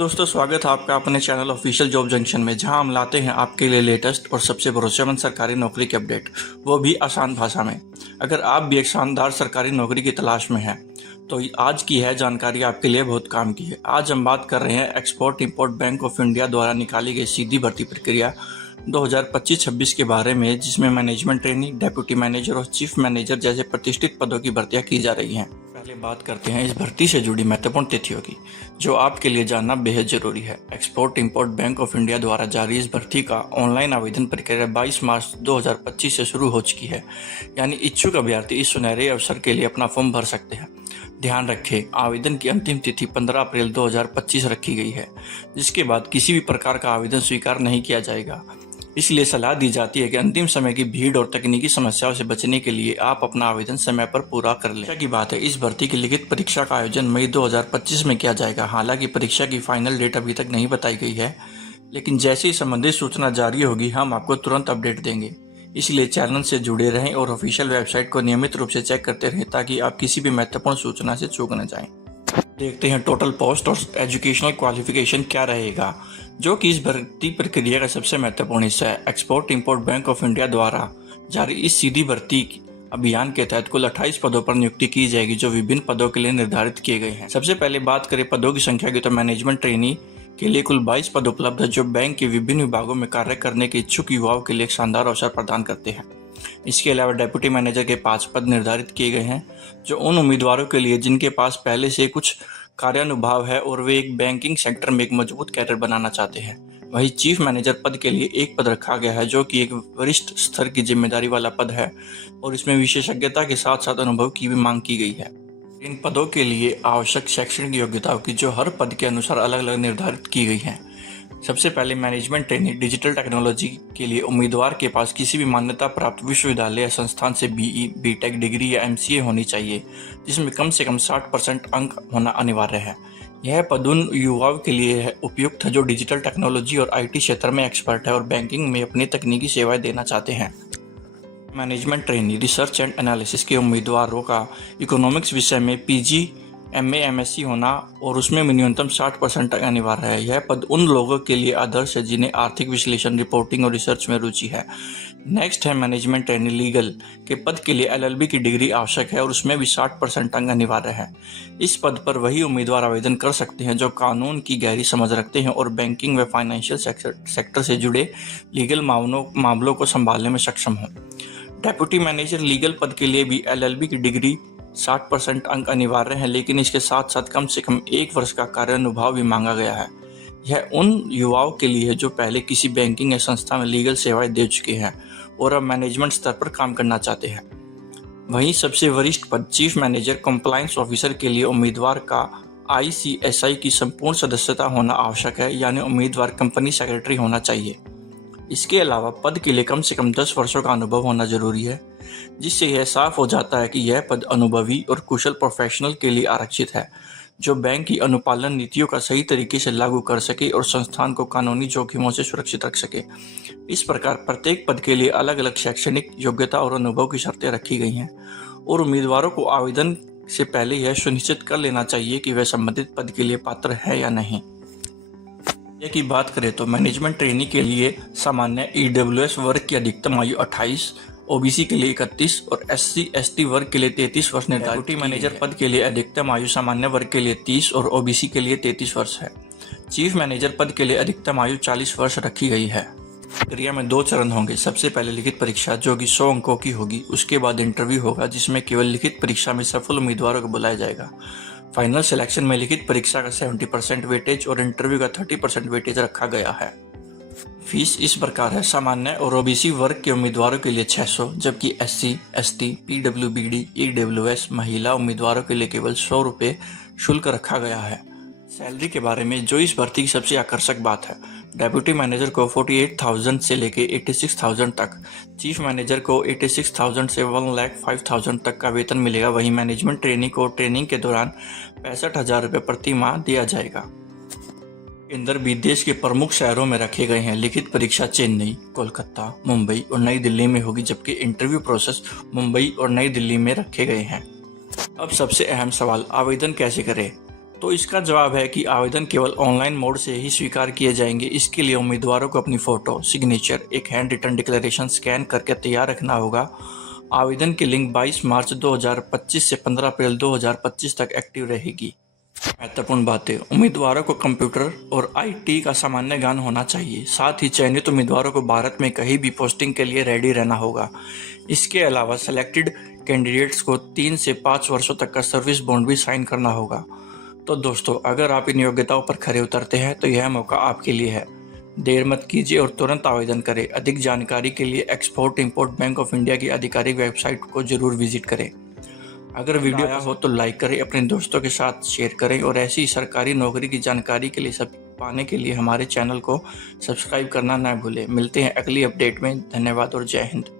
दोस्तों, स्वागत है आपका अपने चैनल ऑफिशियल जॉब जंक्शन में, जहां हम लाते हैं आपके लिए लेटेस्ट और सबसे भरोसेमंद सरकारी नौकरी के अपडेट, वो भी आसान भाषा में। अगर आप भी एक शानदार सरकारी नौकरी की तलाश में हैं, तो आज की यह जानकारी आपके लिए बहुत काम की है। आज हम बात कर रहे हैं export import bank of India द्वारा निकाली गई सीधी भर्ती प्रक्रिया 2025-26 के बारे में, जिसमें मैनेजमेंट ट्रेनी, डेप्यूटी मैनेजर और चीफ मैनेजर जैसे प्रतिष्ठित पदों की भर्तियां की जा रही हैं। पहले बात करते हैं इस भर्ती से जुड़ी महत्वपूर्ण तिथियों की, जो आपके लिए जानना बेहद जरूरी है। Export import bank of India द्वारा जारी इस भर्ती का ऑनलाइन आवेदन प्रक्रिया 22 मार्च 2025 से शुरू हो चुकी है, यानी इच्छुक अभ्यर्थी इस सुनहरे अवसर के लिए अपना फॉर्म भर सकते हैं। ध्यान रखें, आवेदन की अंतिम तिथि 15 अप्रैल 2025 रखी गई है, जिसके बाद किसी भी प्रकार का आवेदन स्वीकार नहीं किया जाएगा। इसलिए सलाह दी जाती है कि अंतिम समय की भीड़ और तकनीकी समस्याओं से बचने के लिए आप अपना आवेदन समय पर पूरा कर लें। की बात है, इस भर्ती की लिखित परीक्षा का आयोजन मई 2025 में किया जाएगा। हालांकि परीक्षा की फाइनल डेट अभी तक नहीं बताई गई है, लेकिन जैसे ही संबंधित सूचना जारी होगी हम आपको तुरंत अपडेट देंगे। इसलिए चैनल से जुड़े रहें और ऑफिशियल वेबसाइट को नियमित रूप से चेक करते रहें, ताकि आप किसी भी महत्वपूर्ण सूचना से चूक न जाएं। देखते हैं टोटल पोस्ट और एजुकेशनल क्वालिफिकेशन क्या रहेगा, जो कि इस भर्ती प्रक्रिया का सबसे महत्वपूर्ण हिस्सा है। Export import bank of India द्वारा जारी इस सीधी भर्ती अभियान के तहत कुल 28 पदों पर नियुक्ति की जाएगी, जो विभिन्न पदों के लिए निर्धारित किए गए हैं। सबसे पहले बात करें पदों की संख्या की, तो मैनेजमेंट ट्रेनी के लिए कुल 22 पद उपलब्ध है, जो बैंक के विभिन्न विभागों में कार्य करने के इच्छुक युवाओं के लिए एक शानदार अवसर प्रदान करते हैं। इसके अलावा डेप्यूटी मैनेजर के 5 पद निर्धारित किए गए हैं, जो उन उम्मीदवारों के लिए जिनके पास पहले से कुछ कार्यानुभाव है और वे एक बैंकिंग सेक्टर में एक मजबूत कैरियर बनाना चाहते हैं। वहीं चीफ मैनेजर पद के लिए एक पद रखा गया है, जो कि एक वरिष्ठ स्तर की जिम्मेदारी वाला पद है और इसमें विशेषज्ञता के साथ साथ अनुभव की भी मांग की गई है। इन पदों के लिए आवश्यक शैक्षणिक योग्यताओं की, जो हर पद के अनुसार अलग अलग निर्धारित की गई है। सबसे पहले मैनेजमेंट ट्रेनी डिजिटल टेक्नोलॉजी के लिए उम्मीदवार के पास किसी भी मान्यता प्राप्त विश्वविद्यालय या संस्थान से बीई, बीटेक डिग्री या एमसीए होनी चाहिए, जिसमें कम से कम 60% अंक होना अनिवार्य है। यह पद उन युवाओं के लिए उपयुक्त है जो डिजिटल टेक्नोलॉजी और आईटी क्षेत्र में एक्सपर्ट है और बैंकिंग में अपनी तकनीकी सेवाएं देना चाहते हैं। Management trainee research and analysis के उम्मीदवारों का इकोनॉमिक्स विषय में पीजी, एमए, एमएससी होना और उसमें न्यूनतम 60% अनिवार्य है। यह पद उन लोगों के लिए आदर्श है जिन्हें आर्थिक विश्लेषण, रिपोर्टिंग और रिसर्च में रुचि है। नेक्स्ट है मैनेजमेंट ट्रेनी लीगल के पद के लिए एलएलबी की डिग्री आवश्यक है और उसमें भी 60% अंक अनिवार्य है। इस पद पर वही उम्मीदवार आवेदन कर सकते हैं जो कानून की गहरी समझ रखते हैं और बैंकिंग व फाइनेंशियल सेक्टर से जुड़े लीगल मामलों को संभालने में सक्षम हों। डेप्यूटी मैनेजर लीगल पद के लिए भी एलएलबी की डिग्री 60% अंक अनिवार्य है, लेकिन इसके साथ साथ कम से कम 1 वर्ष का कार्यानुभव भी मांगा गया है। यह उन युवाओं के लिए है जो पहले किसी बैंकिंग या संस्था में लीगल सेवाएं दे चुके हैं और अब मैनेजमेंट स्तर पर काम करना चाहते हैं। वहीं सबसे वरिष्ठ पद चीफ मैनेजर कंप्लायंस ऑफिसर के लिए उम्मीदवार का आईसीएसआई की संपूर्ण सदस्यता होना आवश्यक है, यानी उम्मीदवार कंपनी सेक्रेटरी होना चाहिए। इसके अलावा पद के लिए कम से कम 10 वर्षों का अनुभव होना जरूरी है, जिससे यह साफ हो जाता है कि यह पद अनुभवी और कुशल प्रोफेशनल के लिए आरक्षित है, जो बैंक की अनुपालन नीतियों का सही तरीके से लागू कर सके और संस्थान को कानूनी जोखिमों से सुरक्षित रख सके। इस प्रकार प्रत्येक पद के लिए अलग अलग शैक्षणिक योग्यता और अनुभव की शर्तें रखी गई हैं और उम्मीदवारों को आवेदन से पहले यह सुनिश्चित कर लेना चाहिए कि वह संबंधित पद के लिए पात्र है या नहीं। की बात करें तो मैनेजमेंट ट्रेनी के लिए सामान्य ईडब्ल्यूएस वर्ग की अधिकतम आयु 28, ओबीसी के लिए 31 और एससी एसटी वर्ग के लिए 33 वर्ष निर्धारित। डेप्यूटी मैनेजर पद के लिए अधिकतम आयु सामान्य वर्ग के लिए 30 और ओबीसी के लिए 33 वर्ष है। चीफ मैनेजर पद के लिए अधिकतम आयु 40 वर्ष रखी गई है। प्रक्रिया में 2 चरण होंगे। सबसे पहले लिखित परीक्षा, जो कि 100 अंकों की होगी। उसके बाद इंटरव्यू होगा, जिसमें केवल लिखित परीक्षा में सफल उम्मीदवारों को बुलाया जाएगा। फाइनल सिलेक्शन में लिखित परीक्षा का 70% वेटेज और इंटरव्यू का 30% वेटेज रखा गया है। फीस इस प्रकार है, सामान्य और ओबीसी वर्ग के उम्मीदवारों के लिए 600, जबकि एससी, एसटी, पीडब्ल्यूबीडी, ईडब्ल्यूएस महिला उम्मीदवारों के लिए केवल 100 रुपये शुल्क रखा गया है। सैलरी के बारे में, जो इस भर्ती की सबसे आकर्षक बात है, डेप्यूटी मैनेजर को 48,000 से लेकर 86,000 तक, चीफ मैनेजर को 86,000 से 1,05,000 तक का वेतन मिलेगा। वहीं मैनेजमेंट ट्रेनी को ट्रेनिंग के दौरान 65,000 रुपये प्रति माह दिया जाएगा। केंद्र भी देश के प्रमुख शहरों में रखे गए हैं। लिखित परीक्षा चेन्नई, कोलकाता, मुंबई और नई दिल्ली में होगी, जबकि इंटरव्यू प्रोसेस मुंबई और नई दिल्ली में रखे गए हैं। अब सबसे अहम सवाल, आवेदन कैसे करें? तो इसका जवाब है कि आवेदन केवल ऑनलाइन मोड से ही स्वीकार किए जाएंगे। इसके लिए उम्मीदवारों को अपनी फ़ोटो, सिग्नेचर, एक हैंड रिटन डिक्लेरेशन स्कैन करके तैयार रखना होगा। आवेदन की लिंक 22 मार्च 2025 से 15 अप्रैल 2025 तक एक्टिव रहेगी। महत्वपूर्ण बातें: उम्मीदवारों को कंप्यूटर और आईटी का सामान्य ज्ञान होना चाहिए। साथ ही चयनित उम्मीदवारों को भारत में कहीं भी पोस्टिंग के लिए रेडी रहना होगा। इसके अलावा सेलेक्टेड कैंडिडेट्स को 3 से 5 वर्षों तक का सर्विस बॉन्ड भी साइन करना होगा। तो दोस्तों, अगर आप इन योग्यताओं पर खरे उतरते हैं तो यह मौका आपके लिए है। देर मत कीजिए और तुरंत आवेदन करें। अधिक जानकारी के लिए export import bank of India की आधिकारिक वेबसाइट को जरूर विजिट करें। अगर वीडियो पसंद हो तो लाइक करें, अपने दोस्तों के साथ शेयर करें और ऐसी सरकारी नौकरी की जानकारी के लिए सब पाने के लिए हमारे चैनल को सब्सक्राइब करना ना भूलें। मिलते हैं अगली अपडेट में। धन्यवाद और जय हिंद।